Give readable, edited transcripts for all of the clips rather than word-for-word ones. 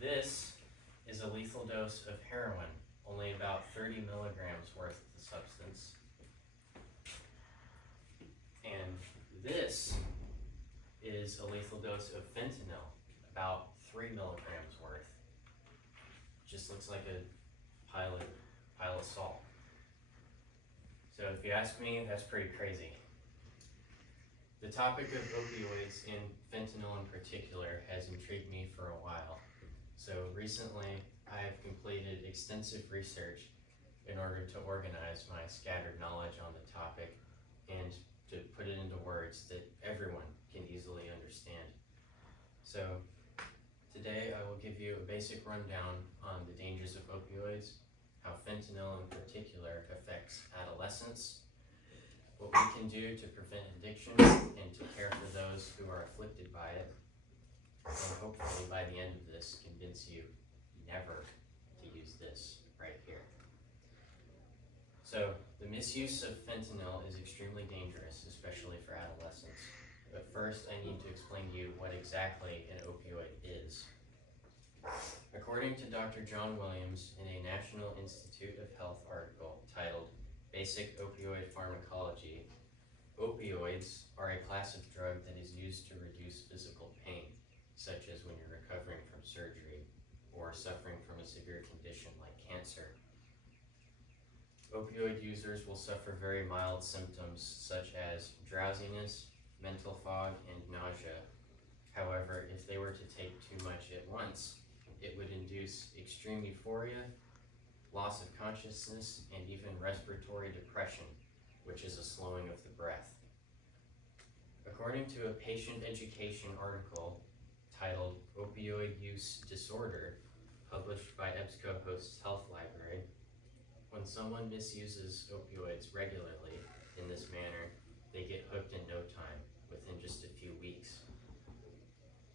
This is a lethal dose of heroin, only about 30 milligrams worth of the substance. And this is a lethal dose of fentanyl, about 3 milligrams worth. Just looks like a pile of salt. So if you ask me, that's pretty crazy. The topic of opioids, and fentanyl in particular, has intrigued me for a while. So recently, I have completed extensive research in order to organize my scattered knowledge on the topic and to put it into words that everyone can easily understand. So today I will give you a basic rundown on the dangers of opioids, how fentanyl in particular affects adolescents, what we can do to prevent addiction and to care for those who are afflicted by it, and hopefully by the end of this convince you never to use this right here. So the misuse of fentanyl is extremely dangerous, especially for adolescents. But first I need to explain to you what exactly an opioid is. According to Dr. John Williams in a National Institute of Health article titled Basic Opioid Pharmacology, opioids are a class of drug that is used to reduce physical pain, such as when you're recovering from surgery or suffering from a severe condition like cancer. Opioid users will suffer very mild symptoms such as drowsiness, mental fog, and nausea. However, if they were to take too much at once, it would induce extreme euphoria, loss of consciousness, and even respiratory depression, which is a slowing of the breath. According to a patient education article titled Opioid Use Disorder, published by EBSCO Health Library, when someone misuses opioids regularly in this manner, they get hooked in no time, within just a few weeks.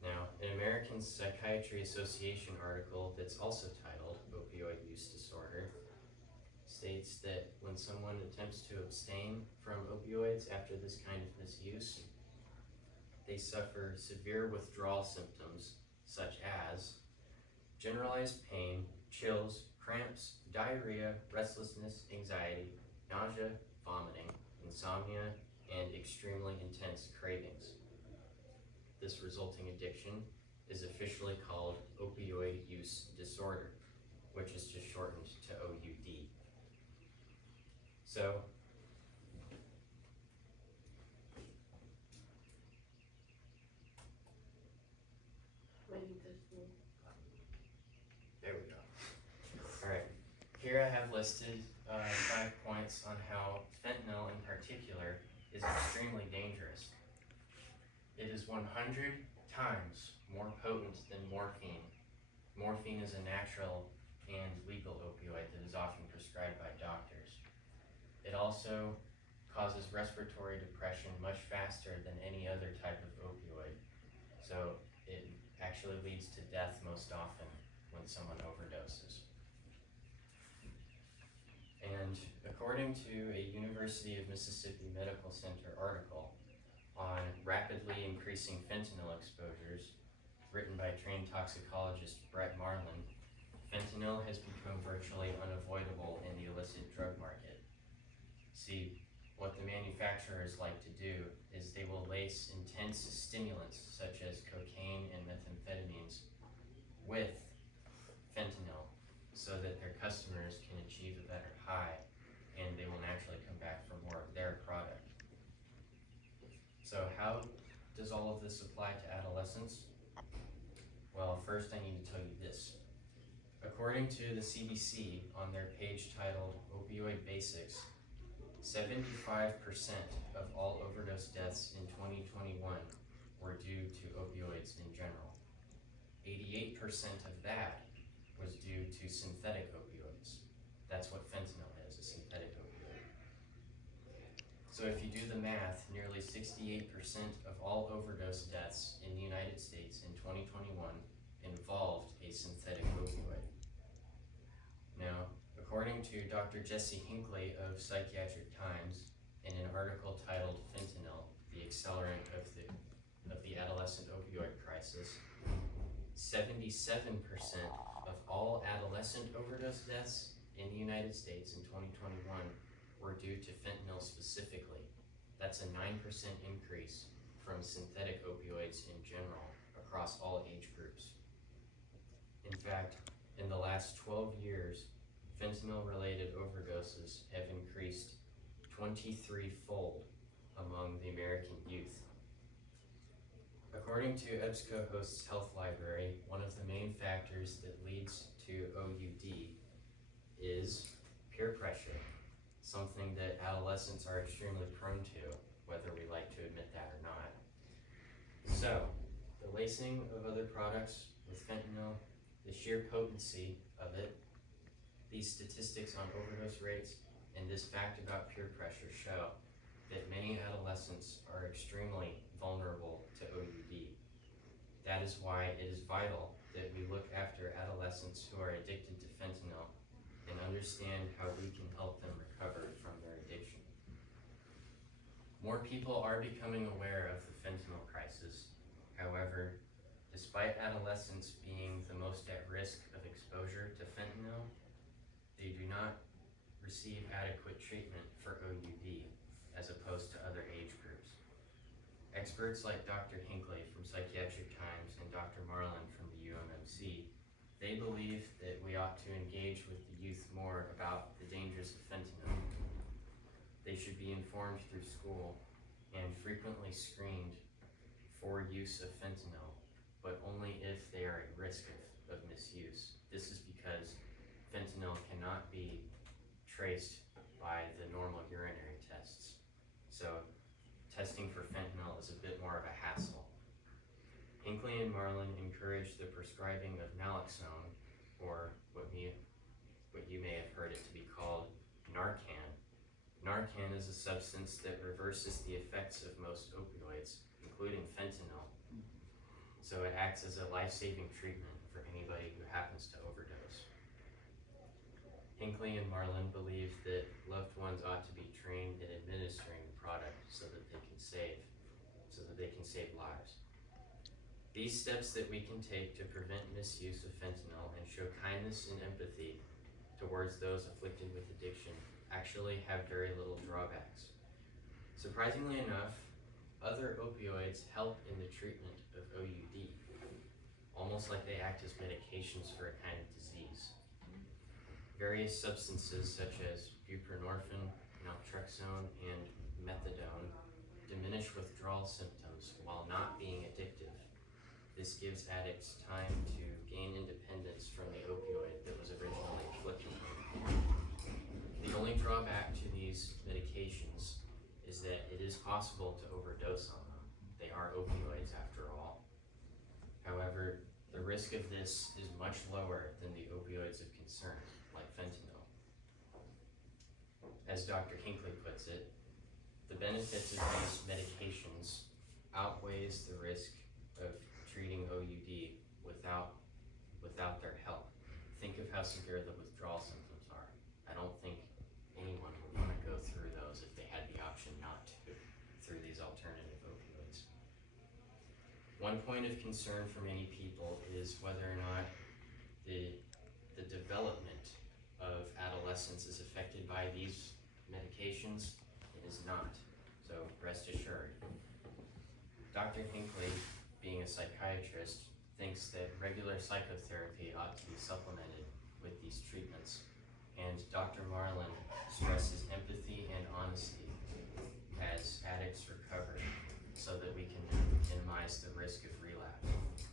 Now, an American Psychiatry Association article that's also titled Opioid Use Disorder states that when someone attempts to abstain from opioids after this kind of misuse, they suffer severe withdrawal symptoms such as generalized pain, chills, cramps, diarrhea, restlessness, anxiety, nausea, vomiting, insomnia, and extremely intense cravings. This resulting addiction is officially called opioid use disorder, which is just shortened to OUD. So, there we go. All right, here I have listed 5 points on how fentanyl in particular is extremely dangerous. It is 100 times more potent than morphine. Morphine is a natural and legal opioid that is often prescribed by doctors. It also causes respiratory depression much faster than any other type of opioid. So it actually leads to death most often when someone overdoses. And according to a University of Mississippi Medical Center article on rapidly increasing fentanyl exposures, written by trained toxicologist Brett Marlin, fentanyl has become virtually unavoidable in the illicit drug market. See, what the manufacturers like to do is they will lace intense stimulants such as cocaine and methamphetamines with fentanyl so that their customers can achieve a better high and they will naturally come back for more of their product. So how does all of this apply to adolescents? Well, first I need to tell you this. According to the CDC on their page titled Opioid Basics, 75% of all overdose deaths in 2021 were due to opioids in general. 88% of that was due to synthetic opioids. That's what fentanyl is, a synthetic opioid. So if you do the math, nearly 68% of all overdose deaths in the United States in 2021 involved a synthetic opioid. Now, according to Dr. Jesse Hinckley of Psychiatric Times, in an article titled Fentanyl, the Accelerant of the Adolescent Opioid Crisis, 77% of all adolescent overdose deaths in the United States in 2021 were due to fentanyl specifically. That's a 9% increase from synthetic opioids in general across all age groups. In fact, in the last 12 years, fentanyl-related overdoses have increased 23-fold among the American youth. According to EBSCO-Host's Health Library, one of the main factors that leads to OUD is peer pressure, something that adolescents are extremely prone to, whether we like to admit that or not. So, the lacing of other products with fentanyl, the sheer potency of it, these statistics on overdose rates, and this fact about peer pressure show that many adolescents are extremely vulnerable to OUD. That is why it is vital that we look after adolescents who are addicted to fentanyl and understand how we can help them recover from their addiction. More people are becoming aware of the fentanyl crisis. However, despite adolescents being the most at risk of exposure to fentanyl, they do not receive adequate treatment for OUD as opposed to other age groups. Experts like Dr. Hinckley from Psychiatric Times and Dr. Marlin from the UMMC, they believe that we ought to engage with the youth more about the dangers of fentanyl. They should be informed through school and frequently screened for use of fentanyl, but only if they are at risk of misuse. This is because fentanyl cannot be traced by the normal urinary tests. So testing for fentanyl is a bit more of a hassle. Hinckley and Marlin encourage the prescribing of naloxone, or what you may have heard it to be called Narcan. Narcan is a substance that reverses the effects of most opioids, including fentanyl. So it acts as a life-saving treatment for anybody who happens to overdose. Hinckley and Marlin believe that loved ones ought to be trained in administering the product so that they can save lives. These steps that we can take to prevent misuse of fentanyl and show kindness and empathy towards those afflicted with addiction actually have very little drawbacks. Surprisingly enough, other opioids help in the treatment of OUD, almost like they act as medications for a kind of disease. Various substances such as buprenorphine, naltrexone, and methadone diminish withdrawal symptoms while not being addictive. This gives addicts time to gain independence from the opioid that was originally afflicting them. The only drawback to these medications is that it is possible to overdose on them. They are opioids after all. However, the risk of this is much lower than the opioids of concern, like fentanyl. As Dr. Hinckley puts it, the benefits of these medications outweighs the risk of treating OUD without their help. Think of how severe the withdrawal symptoms are. I don't think anyone would want to go through those if they had the option not to, through these alternative opioids. One point of concern for many people is whether or not the development of adolescents is affected by these medications. It is not, so rest assured. Dr. Hinckley, being a psychiatrist, thinks that regular psychotherapy ought to be supplemented with these treatments, and Dr. Marlin stresses empathy and honesty as addicts recover so that we can minimize the risk of relapse.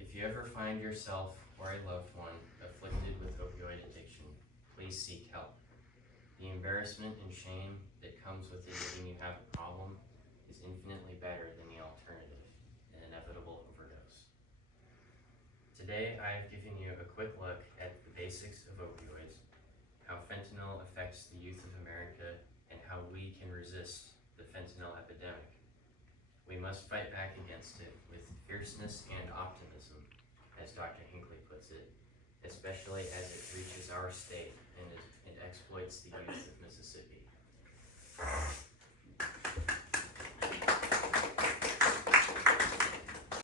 If you ever find yourself or a loved one afflicted with opioid addiction, please seek help. The embarrassment and shame that comes with admitting you have a problem is infinitely better than the alternative, an inevitable overdose. Today, I have given you a quick look at the basics of opioids, how fentanyl affects the youth of America, and how we can resist the fentanyl epidemic. We must fight back against it with fierceness and optimism, as Dr. Hinckley puts it, especially as it reaches our state and exploits the youth of Mississippi.